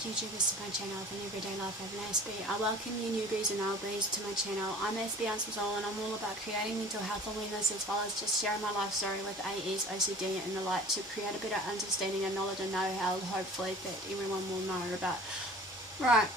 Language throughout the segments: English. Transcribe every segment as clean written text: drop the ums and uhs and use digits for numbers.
YouTubers to my channel of an everyday life of an Aspie. I welcome you newbies and oldbies to my channel. I'm AspieAnswersAll and I'm all about creating mental health awareness as well as just sharing my life story with AS, OCD and the like to create a better understanding and knowledge and know-how hopefully that everyone will know about. Right.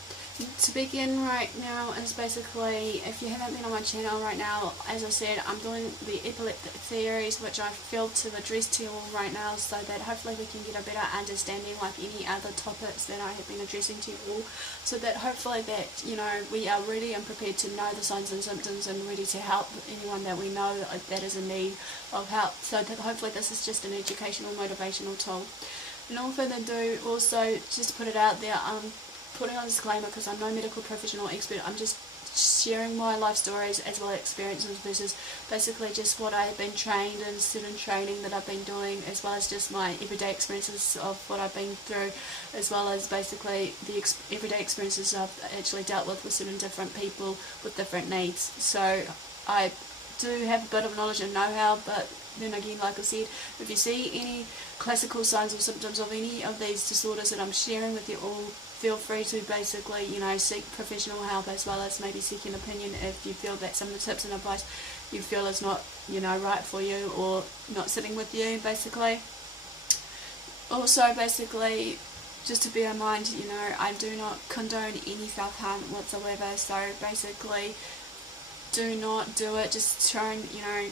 To begin right now is basically, if you haven't been on my channel right now, as I said, I'm doing the epileptic theories which I feel to address to you all right now so that hopefully we can get a better understanding like any other topics that I have been addressing to you all, so that hopefully that, you know, we are ready and prepared to know the signs and symptoms and ready to help anyone that we know that is in need of help, so that hopefully this is just an educational motivational tool. And all further ado, also just to put it out there, putting on a disclaimer because I'm no medical professional expert. I'm just sharing my life stories as well as experiences versus basically just what I have been trained in, certain training that I've been doing, as well as just my everyday experiences of what I've been through, as well as basically the everyday experiences I've actually dealt with certain different people with different needs. So I do have a bit of knowledge and know-how, but then again, like I said, if you see any classical signs or symptoms of any of these disorders that I'm sharing with you all, feel free to basically, you know, seek professional help as well as maybe seek an opinion if you feel that some of the tips and advice you feel is not, you know, right for you or not sitting with you, basically. Also, basically, just to bear in mind, you know, I do not condone any self-harm whatsoever, so basically, do not do it. Just try and, you know,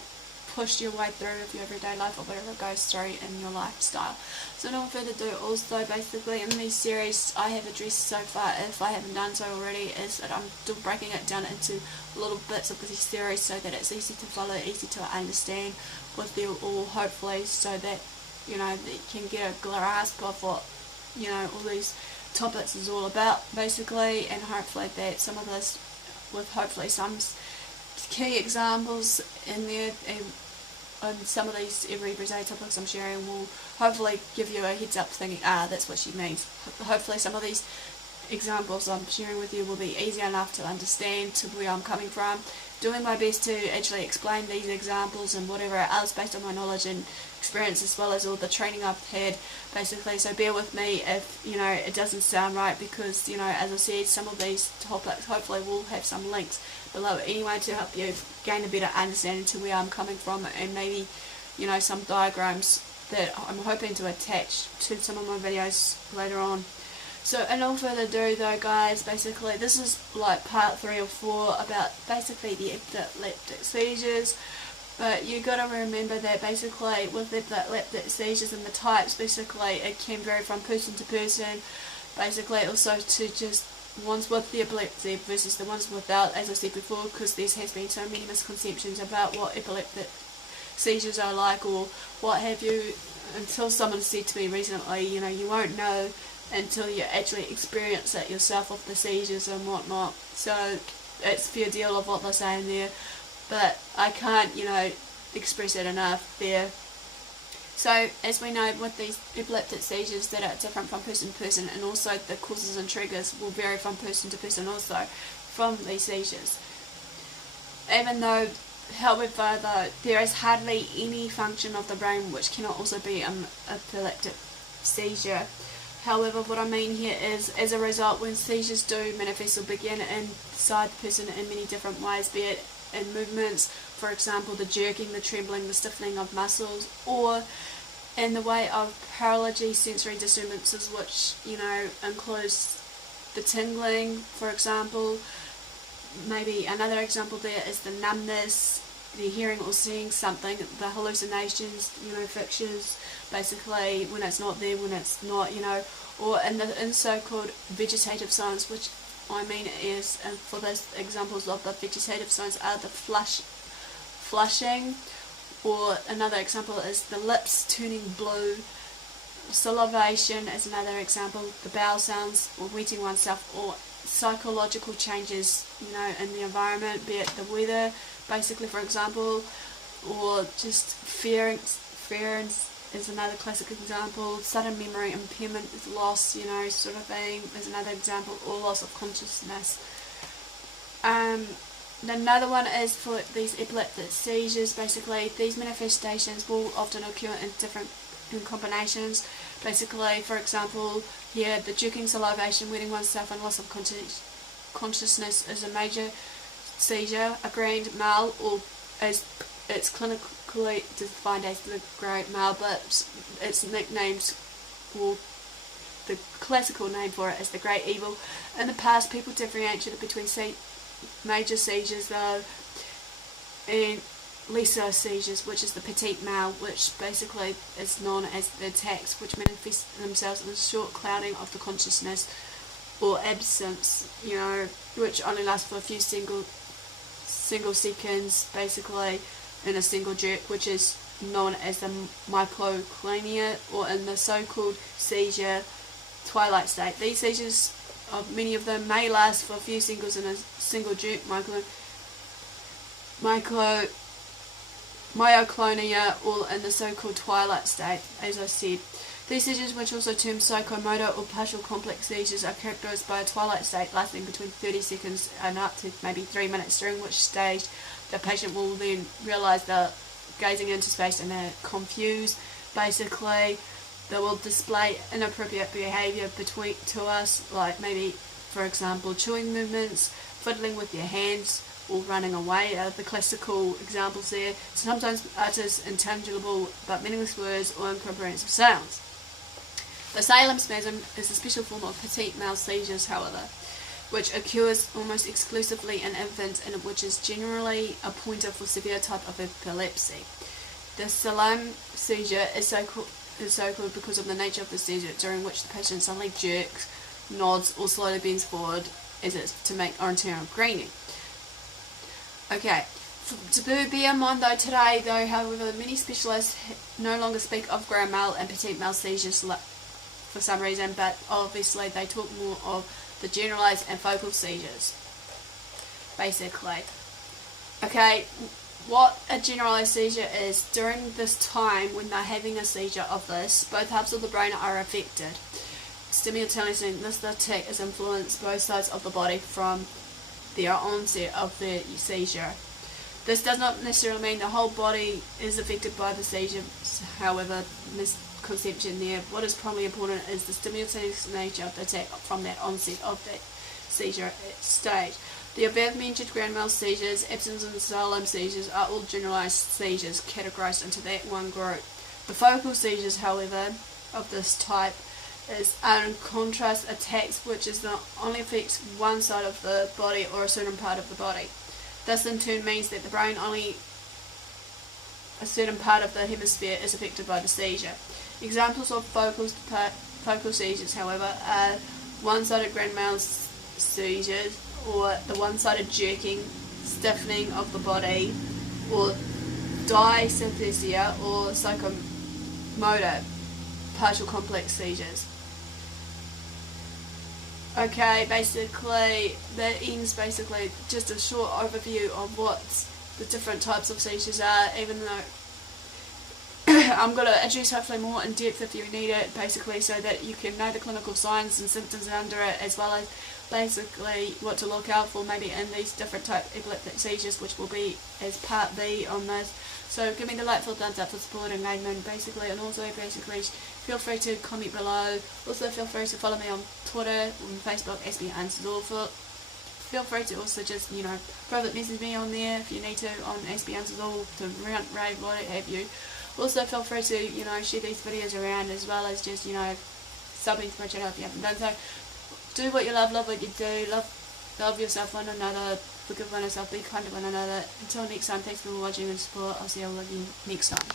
push your way through with your everyday life or whatever goes through in your lifestyle. So no further ado, also basically in these series I have addressed so far, if I haven't done so already, is that I'm still breaking it down into little bits of this series so that it's easy to follow, easy to understand with you all, hopefully, so that, you know, that you can get a grasp of what, you know, all these topics is all about, basically, and hopefully that some of this, with hopefully some key examples in there and some of these everyday topics I'm sharing will hopefully give you a heads up thinking, that's what she means. Hopefully some of these examples I'm sharing with you will be easy enough to understand to where I'm coming from. Doing my best to actually explain these examples and whatever else based on my knowledge and experience as well as all the training I've had, basically, so bear with me if, you know, it doesn't sound right because, you know, as I said, some of these topics hopefully will have some links below anyway to help you gain a better understanding to where I'm coming from, and maybe, you know, some diagrams that I'm hoping to attach to some of my videos later on. So, and no further ado though, guys, basically this is like part 3 or 4 about basically the epileptic seizures. But you gotta remember that basically with epileptic seizures and the types, basically it can vary from person to person. Basically also to just ones with the epilepsy versus the ones without, as I said before, because there has been so many misconceptions about what epileptic seizures are like or what have you, until someone said to me recently, you know, you won't know until you actually experience it yourself with the seizures and whatnot. So it's a fair deal of what they're saying there, but I can't, you know, express it enough there. So as we know with these epileptic seizures that are different from person to person, and also the causes and triggers will vary from person to person also from these seizures. Even though, however, though, there is hardly any function of the brain which cannot also be an epileptic seizure. However, what I mean here is, as a result, when seizures do manifest or begin inside the person in many different ways, be it in movements, for example, the jerking, the trembling, the stiffening of muscles, or in the way of paralysis, sensory disturbances, which, you know, includes the tingling, for example. Maybe another example there is the numbness, the hearing or seeing something, the hallucinations, you know, fictions, basically when it's not there, when it's not, you know, or in so-called vegetative signs, which I mean is, and for those examples of the vegetative signs are the flushing, or another example is the lips turning blue, salivation is another example, the bowel sounds, or wetting oneself, or psychological changes, you know, in the environment, be it the weather, basically, for example, or just fear is another classic example, sudden memory impairment, loss, you know, sort of thing, is another example, or loss of consciousness. Another one is for these epileptic seizures. Basically, these manifestations will often occur in different in combinations. Basically, for example, here the jerking, salivation, wetting oneself and loss of consciousness is a major seizure. A grand mal, or as it's clinically defined as the great mal, but its nicknames, or the classical name for it is the great evil. In the past, people differentiated between major seizures though and lesser seizures, which is the petite mal, which basically is known as the attacks, which manifest themselves in a short clouding of the consciousness or absence, which only lasts for a few single seconds, basically in a single jerk, which is known as the myoclonic, or in the so-called seizure twilight state. These seizures, many of them, may last for a few seconds in a single jerk, myoclonia, or in the so-called twilight state, as I said. These seizures, which also termed psychomotor or partial complex seizures, are characterized by a twilight state lasting between 30 seconds and up to maybe 3 minutes, during which stage the patient will then realize they're gazing into space and they're confused. Basically, they will display inappropriate behavior to us, like maybe, for example, chewing movements, fiddling with your hands, or running away are the classical examples there. Sometimes utters intangible but meaningless words or incomprehensible sounds. The Salem spasm is a special form of petite mal seizures, however, which occurs almost exclusively in infants and which is generally a pointer for severe type of epilepsy. The Salem seizure is so called because of the nature of the seizure, during which the patient suddenly jerks, nods, or slowly bends forward as it's to make oriental greening. Okay, to bear in mind though today, however, many specialists no longer speak of grand mal and petite mal seizures for some reason, but obviously they talk more of the generalized and focal seizures, basically. Okay, what a generalized seizure is, during this time when they're having a seizure of this, both halves of the brain are affected. Simultaneously, this attack is influenced both sides of the body from the onset of the seizure. This does not necessarily mean the whole body is affected by the seizure, however, misconception there. What is probably important is the simultaneous nature of the attack from that onset of that seizure stage. The above mentioned grand mal seizures, absence and Salem seizures are all generalized seizures categorized into that one group. The focal seizures, however, of this type is in contrast attacks which is not only affects one side of the body or a certain part of the body. This in turn means that the brain only a certain part of the hemisphere is affected by the seizure. Examples of focal seizures, however, are one-sided grand mal seizures, or the one-sided jerking, stiffening of the body, or dysesthesia or psychomotor, partial complex seizures. Okay, basically that ends basically just a short overview of what the different types of seizures are, even though I'm going to address hopefully more in depth if you need it, basically so that you can know the clinical signs and symptoms under it, as well as basically what to look out for maybe in these different type epileptic seizures, which will be as part B on this. So give me the like, thumbs up for support and engagement, basically, and also basically feel free to comment below. Also feel free to follow me on Twitter, on Facebook, AspieAnswersAll. Feel free to also just, private message me on there if you need to, on AspieAnswersAll, to rant, rave, what have you. Also feel free to, share these videos around, as well as just, subbing to my channel if you haven't done so. Do what you love what you do, love yourself, one another, forgive one another, be kind to one another. Until next time, thanks for watching and support. I'll see all of you next time.